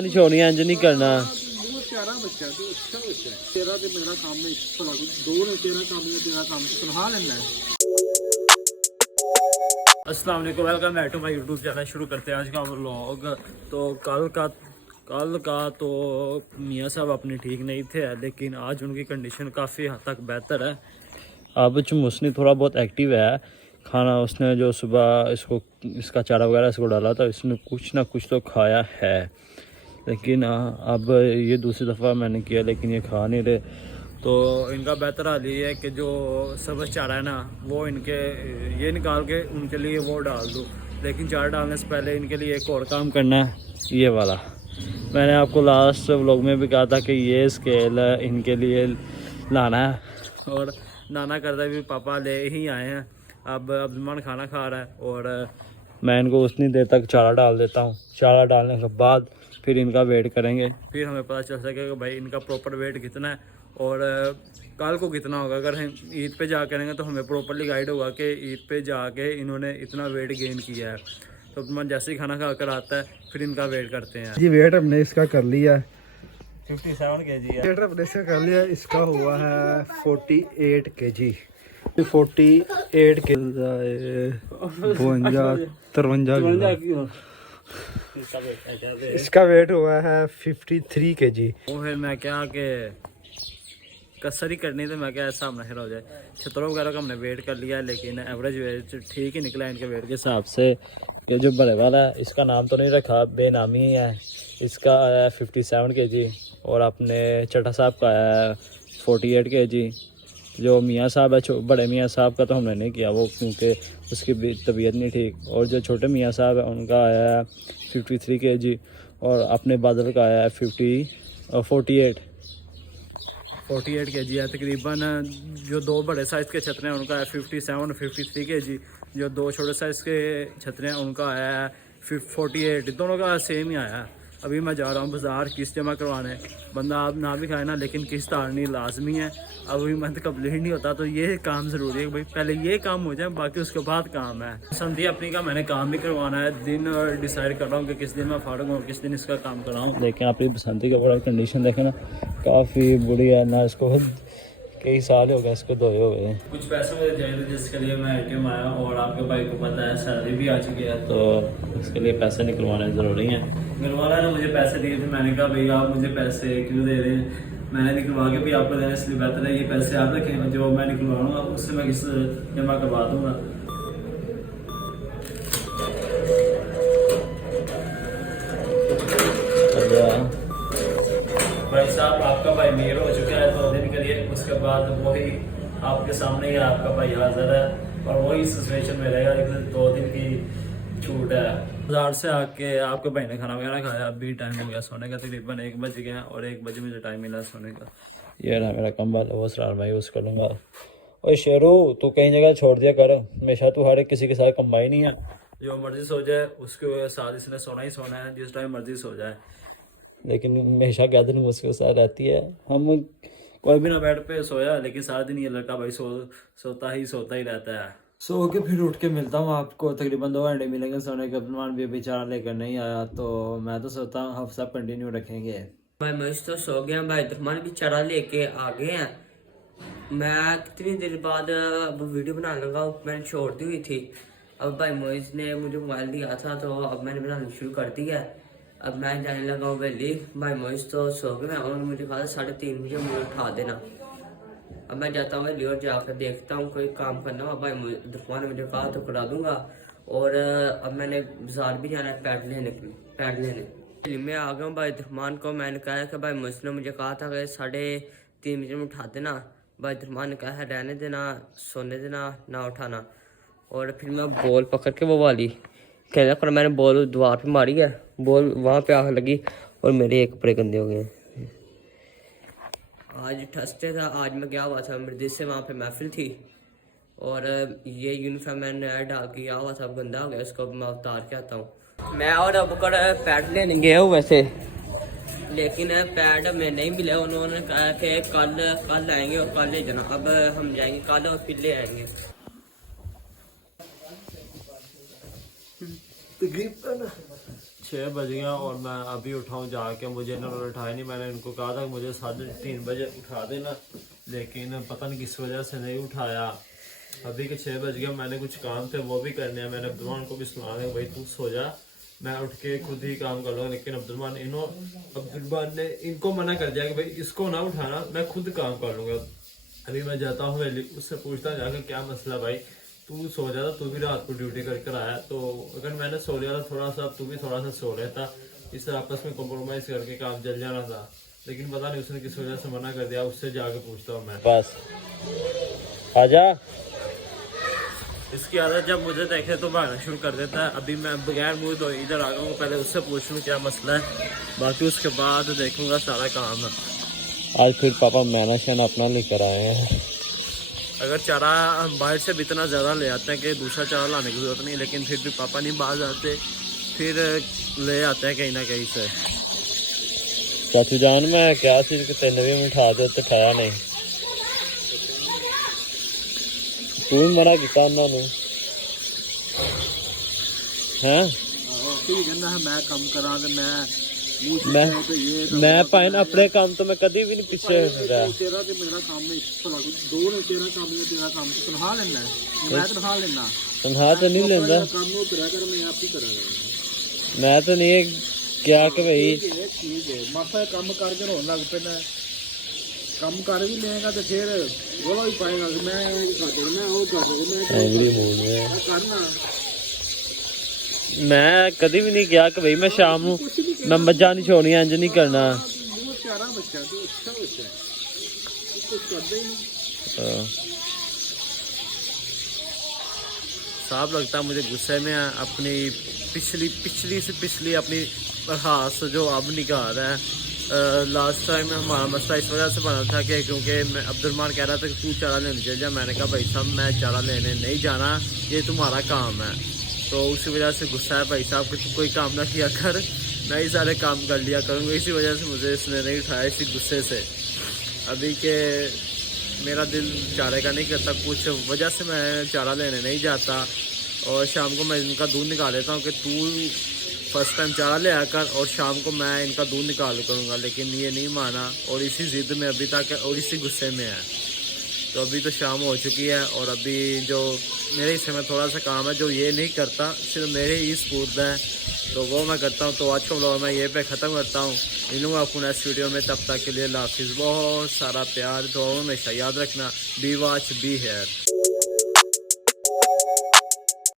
नहीं छोड़नी इंज नहीं करना। प्यारा बच्चा तो अच्छा बच्चा है तेरा ते मेरा काम है दो ने तेरा काम है तेरा काम तो तनहा लेना है। अस्सलाम वालेकुम, welcome back to my YouTube channel. शुरू करते हैं आज का व्लॉग। तो कल का तो मियाँ साहब अपने ठीक नहीं थे, लेकिन आज उनकी कंडीशन काफ़ी हद तक बेहतर है। अब चुमसनी थोड़ा बहुत एक्टिव है। खाना उसने जो सुबह इसका चारा वगैरह इसको डाला था, इसने कुछ ना कुछ तो खाया है, लेकिन अब ये दूसरी दफ़ा मैंने किया लेकिन ये खा नहीं रहे। तो इनका बेहतर हाल ये है कि जो सब्ज़ चारा है ना, वो इनके ये निकाल के उनके लिए वो डाल दूँ। लेकिन चारा डालने से पहले इनके लिए एक और काम करना है, ये वाला। मैंने आपको लास्ट व्लॉग में भी कहा था कि ये स्केल इनके लिए लाना है, और नाना करता भी पापा ले ही आए हैं। अब अब्दुलमान खाना खा रहा है और मैं इनको उतनी देर तक चारा डाल देता हूँ। चारा डालने के बाद फिर इनका वेट करेंगे, फिर हमें पता चल सकेगा कि भाई इनका प्रॉपर वेट कितना है और कल को कितना होगा। अगर हम ईद पे जा करेंगे तो हमें प्रॉपरली गाइड होगा कि ईद पे जाके इन्होंने इतना वेट गेन किया है। तो अब्दुलमान जैसे ही खाना खा कर आता है फिर इनका वेट करते हैं। जी वेट हमने इसका कर लिया 57 kg है। वेट हमने इसका कर लिया, इसका हुआ है 48 kg। 48 के 53 इसका वेट हुआ है 53 kg। वो फिर मैं क्या कि कसर ही करनी, तो मैं क्या ऐसा नहर हो जाए। छतरों वगैरह का हमने वेट कर लिया, लेकिन एवरेज वेट ठीक ही निकला इनके वेट के हिसाब से। कि जो बड़े वाला है इसका नाम तो नहीं रखा, बेनामी ही है। इसका आया है 57 kg और अपने चटा साहब का आया है 48 kg। जो मियाँ साहब है बड़े मियाँ साहब का तो हमने नहीं किया वो, क्योंकि उसकी तबीयत नहीं ठीक। और जो छोटे मियाँ साहब है उनका आया है 53 kg और अपने बादल का आया है 48 kg है तकरीबन। जो दो बड़े साइज़ के छतरे हैं उनका है 57 53 kg। जो दो छोटे साइज़ के छतरे हैं उनका आया है 48। दोनों का सेम ही आया है। अभी मैं जा रहा हूँ बाज़ार किस्त जमा करवाने। बंदा आप ना भी खाए ना, लेकिन किस्त तारनी लाजमी है। अब अभी मंथ कंप्लीट नहीं होता तो ये काम ज़रूरी है भाई, पहले ये काम हो जाए, बाकी उसके बाद काम है। संधि अपनी का मैंने काम भी करवाना है। दिन डिसाइड कर रहा हूँ कि किस दिन मैं फारूक हूँ, किस दिन इसका काम कराऊँ। लेकिन अपनी बसंती का बड़ा कंडीशन देखें ना, काफ़ी बुरी है ना। इसको कई साल हो गए इसको धोए हुए। कुछ पैसे मुझे चाहिए, जिसके लिए मैं ATM आया और आपके भाई को पता है सैलरी भी आ चुकी है, तो इसके लिए पैसे निकलवाने ज़रूरी हैं। घर वाला ने मुझे पैसे दिए थे, मैंने कहा भाई आप मुझे पैसे क्यों दे रहे हैं, मैंने निकलवा के भी आपको देना, इसलिए बेहतर है ये पैसे आप रखें, जो मैं निकलवाऊँगा उससे मैं किस्त जमा करवा दूँगा। भाई साहब आपका भाई मेयर हो चुका है 2 दिन के लिए, उसके बाद वही आपके सामने ही आपका भाई हाजिर है और वही सिचुएशन में रहेगा। 2 दिन की छूट है। बाजार से आके आपके भाई ने खाना वगैरह खाया, अभी टाइम हो गया सोने का, तकरीबन 1 बज गया और 1 बजे मुझे टाइम मिला सोने का। ये रहा मेरा कंबल, वो सरार मैं यूज़ कर लूँगा। ओए शेरू तू कहीं जगह छोड़ दिया कर, हमेशा तू हर एक किसी के साथ कंबाइन नहीं है। जो मर्जी सो जाए उसके साथ इसने सोना ही सोना है, जिस टाइम मर्जी सो जाए, लेकिन हमेशा क्या दिन उसके साथ रहती है। हम कोई भी ना बेड पे सोया, लेकिन सारा दिन ये लड़का भाई सोता ही रहता है। सो के फिर उठ के मिलता हूँ आपको, तकरीबन 2 घंटे मिलेंगे सोने के। अब्दुलमान भी बेचारा लेकर नहीं आया, तो मैं तो सोता हूँ हम सब कंटिन्यू रखेंगे। भाई महेश तो सो गया, भाई अब्दुलमान भी चारा लेके आ गए हैं। मैं कितनी देर बाद अब वीडियो बनाने लगा, मैंने छोड़ दी हुई थी। अब भाई महेश ने मुझे मोबाइल दिया था तो अब मैंने बनाना शुरू कर दिया है। अब मैं जाने लगा हूँ वैली। भाई महेश तो सो गए, उन्होंने मुझे कहा 3:30 बजे मुझे उठा देना। अब मैं जाता हूँ वैली और जाकर देखता हूँ कोई काम करना हो। भाई अब्दुलमान ने मुझे कहा तो करा दूंगा। और अब मैंने बाजार भी जाना है पैड लेने। मैं आ गया हूँ भाई अब्दुलमान को मैंने कहा कि भाई महेश ने मुझे कहा था कि 3:30 बजे में उठा देना। भाई अब्दुलमान ने कहा है रहने देना, सोने देना, ना उठाना। और फिर मैं बॉल पकड़ के वो वाली खेलना कर, मैंने बॉल दीवार पे मारी है, बॉल वहाँ पे आग लगी और मेरे एक कपड़े गंदे हो गए। आज थर्सडे था, आज मैं गया हुआ था मर्दी से, वहाँ पे महफिल थी और ये यूनिफॉर्म मैंने नया डाल के गया हुआ था, गंदा हो गया, उसको मैं उतार के आता हूँ। मैं और अब कर पैड लेने गया हूँ वैसे, लेकिन पैड में नहीं मिला। उन्होंने कहा कि कल आएंगे और कल ले जाना। अब हम जाएंगे कल और फिर ले आएंगे। तकरीबन 6 6 बज गया और मैं अभी उठाऊँ जाके, मुझे इन्होंने उठाया नहीं। मैंने इनको कहा था कि मुझे 3:30 बजे उठा देना, लेकिन पता नहीं किस वजह से नहीं उठाया। अभी के 6 बज गया, मैंने कुछ काम थे वो भी करने हैं। मैंने अब्दुलमान को भी सुना दिया भाई तू सो जा, मैं उठ के खुद ही काम कर लूँगा। लेकिन अब्दुलमान ने इनको मना कर दिया कि भाई इसको ना उठाना, मैं खुद काम कर लूँगा। अभी मैं जाता हूँ वैली, उससे पूछता जाकर क्या मसला भाई, तू सो जाता, तू भी रात को ड्यूटी कर कर आया, तो अगर मैंने सो लिया था थोड़ा सा, तू भी थोड़ा सा सो लेता, इससे आपस में कॉम्प्रोमाइज़ करके काम चल जाना था। लेकिन पता नहीं उसने किस वजह से मना कर दिया, उससे जाके पूछता हूँ मैं। बस आजा। इसकी आदत जब मुझे देखे तो भागना शुरू कर देता है। अभी मैं बगैर मुँह धोए इधर आ गया हूँ, पहले उससे पूछ लूँ क्या मसला है, बाकी उसके बाद देखूँगा सारा काम है। आज फिर पापा मैना शैन अपना लेकर आए हैं। अगर चारा हम बाहर से भी इतना ज़्यादा ले आते हैं कि दूसरा चारा लाने की ज़रूरत नहीं, लेकिन फिर भी पापा नहीं बाज आते, फिर ले आते हैं कहीं ना कहीं से। चाचू जान मैं क्या चीज़ को 3 भी उठा दे तो उठाया नहीं, तू ही मना किया उन्होंने हैं। मैं कम करा मैं भाई अपने काम तो मैं कभी भी नहीं पीछे रहा। तेरा ते मेरा काम है भला दो ने, तेरा काम है तेरा काम तनखा लेना है, मैं तनखा लेना, तनखा तो नहीं लेंदा, काम नो करा कर, मैं आप ही करा। मैं तो नहीं क्या कि भाई ठीक है मासा काम करके रोन लग पैना, काम कर भी लेगा तो फिर वो भी पाएगा कि मैं कर देना, वो कर देना, मैं करना। मैं कभी भी नहीं किया कि भाई मैं शाम ਨੂੰ मैं मज्जा नहीं छोड़नी, इंज नहीं करना। बहुत प्यारा बच्चा है, अच्छा बच्चा है, कुछ करता ही नहीं। साफ लगता है मुझे गुस्से में अपनी पिछली अपनी हाथ जो अब निकाल रहा है। लास्ट टाइम हमारा मसला इस वजह से बना था कि क्योंकि मैं अब्दुलमान कह रहा था कि तू चारा लेने चल जा। मैंने कहा भाई साहब मैं चारा लेने नहीं जाना, ये तुम्हारा काम है। तो उसी वजह से गुस्सा है भाई साहब कि तू कोई काम ना किया कर, मैं ही सारे काम कर लिया करूँगा। इसी वजह से मुझे इसने नहीं उठाया, इसी गुस्से से। अभी के मेरा दिल चारे का नहीं करता, कुछ वजह से मैं चारा लेने नहीं जाता, और शाम को मैं इनका दूध निकाल लेता हूँ कि तू फर्स्ट टाइम चारा ले आकर और शाम को मैं इनका दूध निकाल करूँगा। लेकिन ये नहीं माना और इसी ज़िद में अभी तक और इसी गुस्से में है। तो अभी तो शाम हो चुकी है और अभी जो मेरे हिस्से में थोड़ा सा काम है जो ये नहीं करता, सिर्फ मेरे ही स्पूर्द है, तो वो मैं करता हूँ। तो आज का व्लॉग मैं ये पे ख़त्म करता हूँ। मिलूँगा आपको नेक्स्ट वीडियो में, तब तक के लिए अल्लाह हाफिज़। बहुत सारा प्यार, दुआ हमेशा याद रखना। Be watch be here.